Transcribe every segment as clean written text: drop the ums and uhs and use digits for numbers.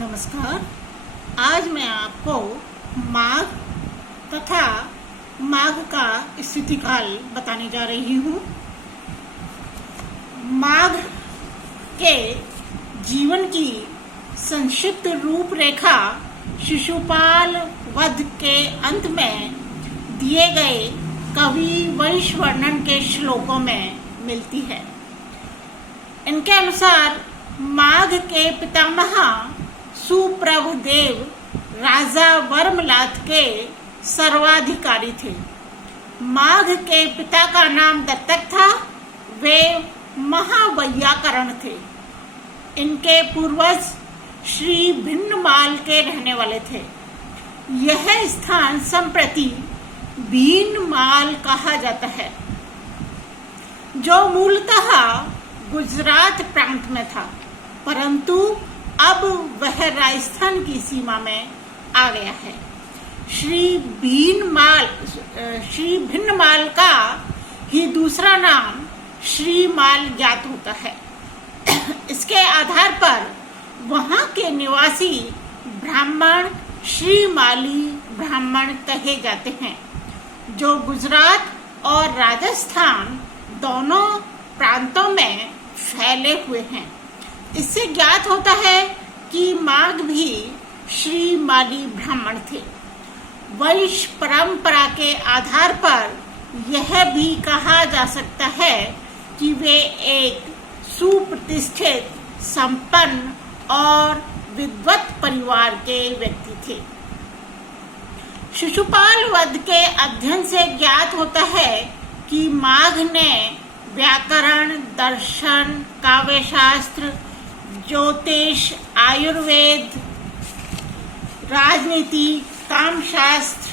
नमस्कार। आज मैं आपको माघ तथा माघ का स्थिति काल बताने जा रही हूँ। माघ के जीवन की संक्षिप्त रूपरेखा शिशुपाल वध के अंत में दिए गए कवि वंश वर्णन के श्लोकों में मिलती है। इनके अनुसार माघ के पितामह सुप्रभदेव राजा वर्मलात के सर्वाधिकारी थे। माघ के पिता का नाम दत्तक था। वे महावैयाकरण थे। इनके पूर्वज श्री भिन्नमाल के रहने वाले थे। यह स्थान संप्रति भीनमाल कहा जाता है, जो मूलतः गुजरात प्रांत में था, परंतु अब वह राजस्थान की सीमा में आ गया है। श्री भिन्नमाल का ही दूसरा नाम श्रीमाल ज्ञात होता है। इसके आधार पर वहां के निवासी ब्राह्मण श्रीमाली ब्राह्मण कहे जाते हैं, जो गुजरात और राजस्थान दोनों प्रांतों में फैले हुए हैं। इससे ज्ञात होता है कि माघ भी श्रीमाली ब्राह्मण थे। वंश परंपरा के आधार पर यह भी कहा जा सकता है कि वे एक सुप्रतिष्ठित, संपन्न और विद्वत परिवार के व्यक्ति थे। शिशुपाल वध के अध्ययन से ज्ञात होता है कि माघ ने व्याकरण, दर्शन, काव्यशास्त्र, ज्योतिष, आयुर्वेद, राजनीति, कामशास्त्र,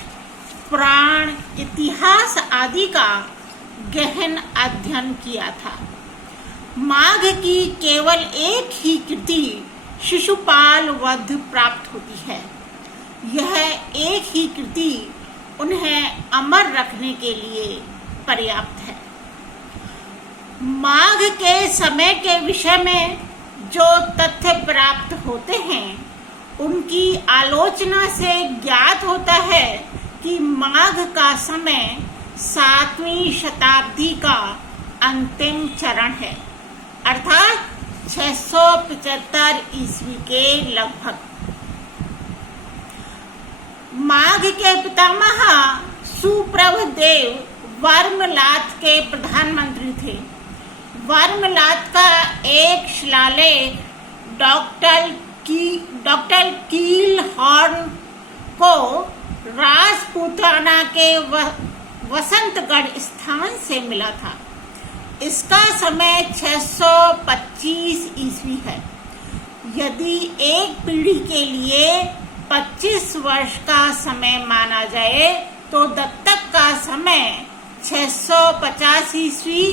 पुराण, इतिहास आदि का गहन अध्ययन किया था। माघ की केवल एक ही कृति शिशुपाल वध प्राप्त होती है। यह एक ही कृति उन्हें अमर रखने के लिए पर्याप्त है। माघ के समय के विषय में जो तथ्य प्राप्त होते हैं, उनकी आलोचना से ज्ञात होता है कि माघ का समय 7वीं शताब्दी का अंतिम चरण है, अर्थात 675 ईस्वी के लगभग। माघ के पितामह सुप्रभदेव वर्मलात के प्रधानमंत्री थे। वर्मलात का एक शिलालेख डॉक्टर कीलहॉर्न को राजपूताना के वसंतगढ़ स्थान से मिला था। इसका समय 625 ईस्वी है। यदि एक पीढ़ी के लिए 25 वर्ष का समय माना जाए तो दत्तक का समय 650 ईस्वी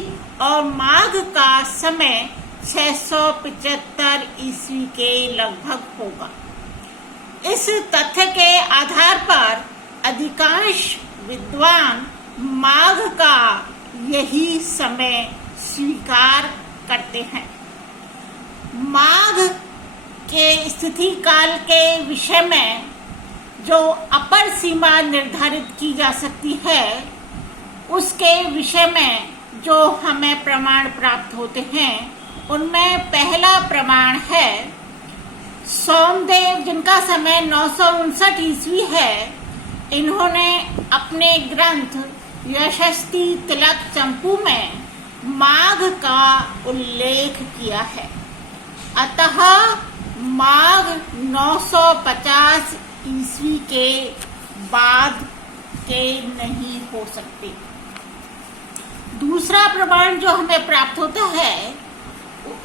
और माघ का समय 675 ईस्वी के लगभग होगा। इस तथ्य के आधार पर अधिकांश विद्वान माघ का यही समय स्वीकार करते हैं। माघ के स्थिति काल के विषय में जो अपर सीमा निर्धारित की जा सकती है, उसके विषय में जो हमें प्रमाण प्राप्त होते हैं, उनमें पहला प्रमाण है सोमदेव, जिनका समय 959 ईस्वी है। इन्होंने अपने ग्रंथ यशस्ती तिलक चंपू में माघ का उल्लेख किया है। अतः माघ 950 ईस्वी के बाद के नहीं हो सकते। दूसरा प्रमाण जो हमें प्राप्त होता है,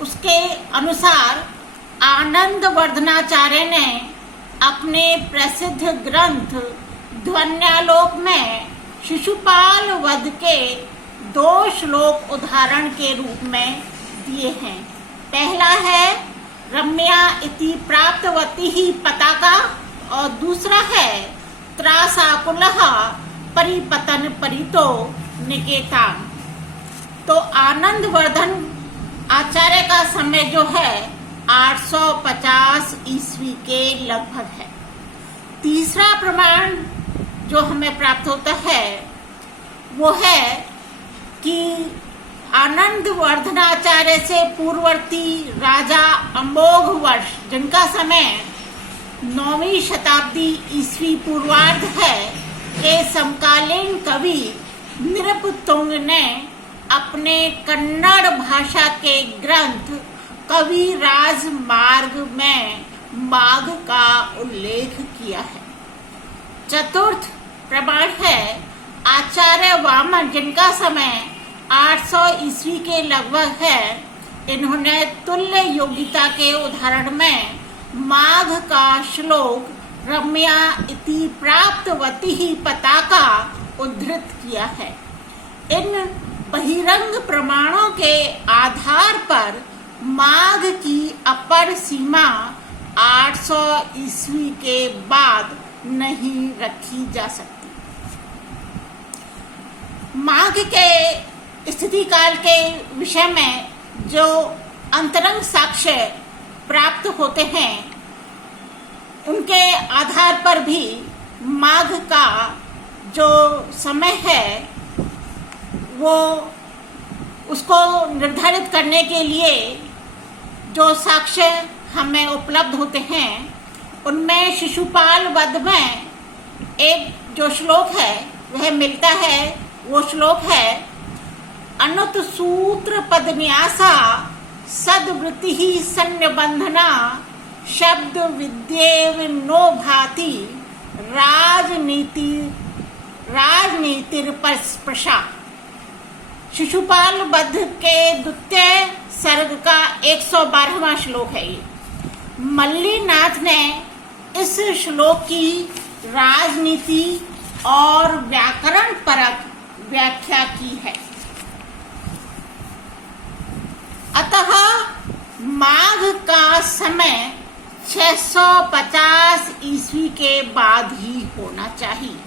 उसके अनुसार आनंदवर्धनाचार्य ने अपने प्रसिद्ध ग्रंथ ध्वन्यालोक में शिशुपाल वध के 2 श्लोक उदाहरण के रूप में दिए हैं। पहला है रम्या इति प्राप्तवती ही पताका, और दूसरा है त्रासाकुलः परिपतन परितो निकेताम। तो आनंदवर्धन आचार्य का समय जो है 850 ईस्वी के लगभग है। तीसरा प्रमाण जो हमें प्राप्त होता है वो है कि आनंद वर्धनाचार्य से पूर्ववर्ती राजा अमोघ वर्ष, जिनका समय 9वीं शताब्दी ईस्वी पूर्वार्ध है, के समकालीन कवि नृपतुंग ने अपने कन्नड़ भाषा के ग्रंथ कविराज मार्ग में माघ का उल्लेख किया है। चतुर्थ प्रमाण है आचार्य वामन, जिनका समय 800 ईस्वी के लगभग है। इन्होंने तुल्य योगिता के उदाहरण में माघ का श्लोक रम्या इति प्राप्तवती ही पताका उद्धृत किया है। इन बहिरंग प्रमाणों के आधार पर माघ की अपर सीमा 800 ईस्वी के बाद नहीं रखी जा सकती। माघ के स्थिति काल के विषय में जो अंतरंग साक्ष्य प्राप्त होते हैं, उनके आधार पर भी माघ का जो समय है वो उसको निर्धारित करने के लिए जो साक्ष्य हमें उपलब्ध होते हैं, उनमें शिशुपाल वध में एक जो श्लोक है वह मिलता है। वो श्लोक है अनुत सूत्र पदन्यासा सद्वृत्ति ही सन्निबंधना शब्द विद्येव नो भाति राजनीतिर परस्पृशा। शिशुपाल वध के द्वितीय सर्ग का 112वां श्लोक है ये। मल्लीनाथ ने इस श्लोक की राजनीति और व्याकरण परक व्याख्या की है। अतः माघ का समय 650 ईस्वी के बाद ही होना चाहिए।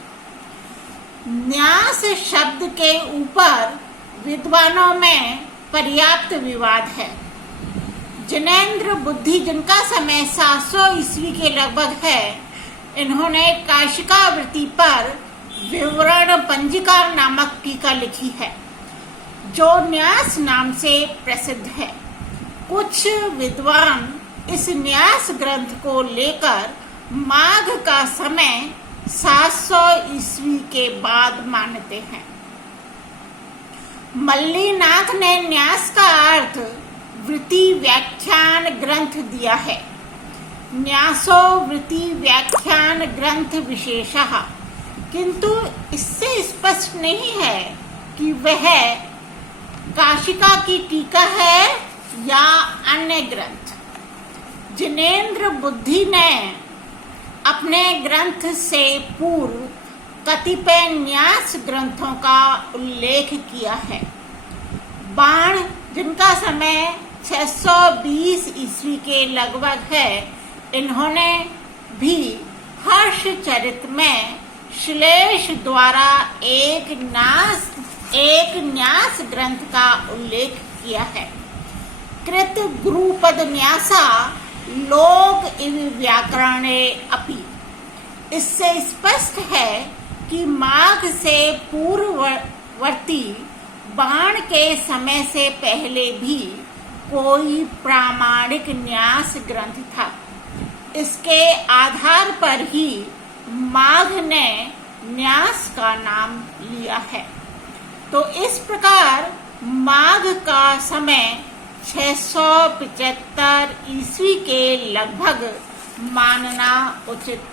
न्यास शब्द के ऊपर विद्वानों में पर्याप्त विवाद है। जिनेन्द्र बुद्धि, जिनका समय 700 ईस्वी के लगभग है, इन्होंने काशिकावृत्ति पर विवरण पंजिका नामक टीका लिखी है, जो न्यास नाम से प्रसिद्ध है। कुछ विद्वान इस न्यास ग्रंथ को लेकर माघ का समय 700 ईस्वी के बाद मानते हैं। मल्लीनाथ ने न्यास का अर्थ वृत्ति व्याख्यान ग्रंथ दिया है। न्यासो वृत्ति व्याख्यान ग्रंथ विशेषः, किंतु इससे स्पष्ट नहीं है कि वह काशिका की टीका है या अन्य ग्रंथ। जिनेन्द्र बुद्धि ने अपने ग्रंथ से पूर्व कतिपय न्यास ग्रंथों का उल्लेख किया है। बाण, जिनका समय 620 ईस्वी के लगभग है, इन्होंने भी हर्षचरित में श्लेष द्वारा एक न्यास ग्रंथ का उल्लेख किया है। कृत गुरुपद न्यासा लोक इव व्याकरणे अपि। इससे स्पष्ट है कि माघ से पूर्ववर्ती बाण के समय से पहले भी कोई प्रामाणिक न्यास ग्रंथ था। इसके आधार पर ही माघ ने न्यास का नाम लिया है। तो इस प्रकार माघ का समय 675 ईस्वी के लगभग मानना उचित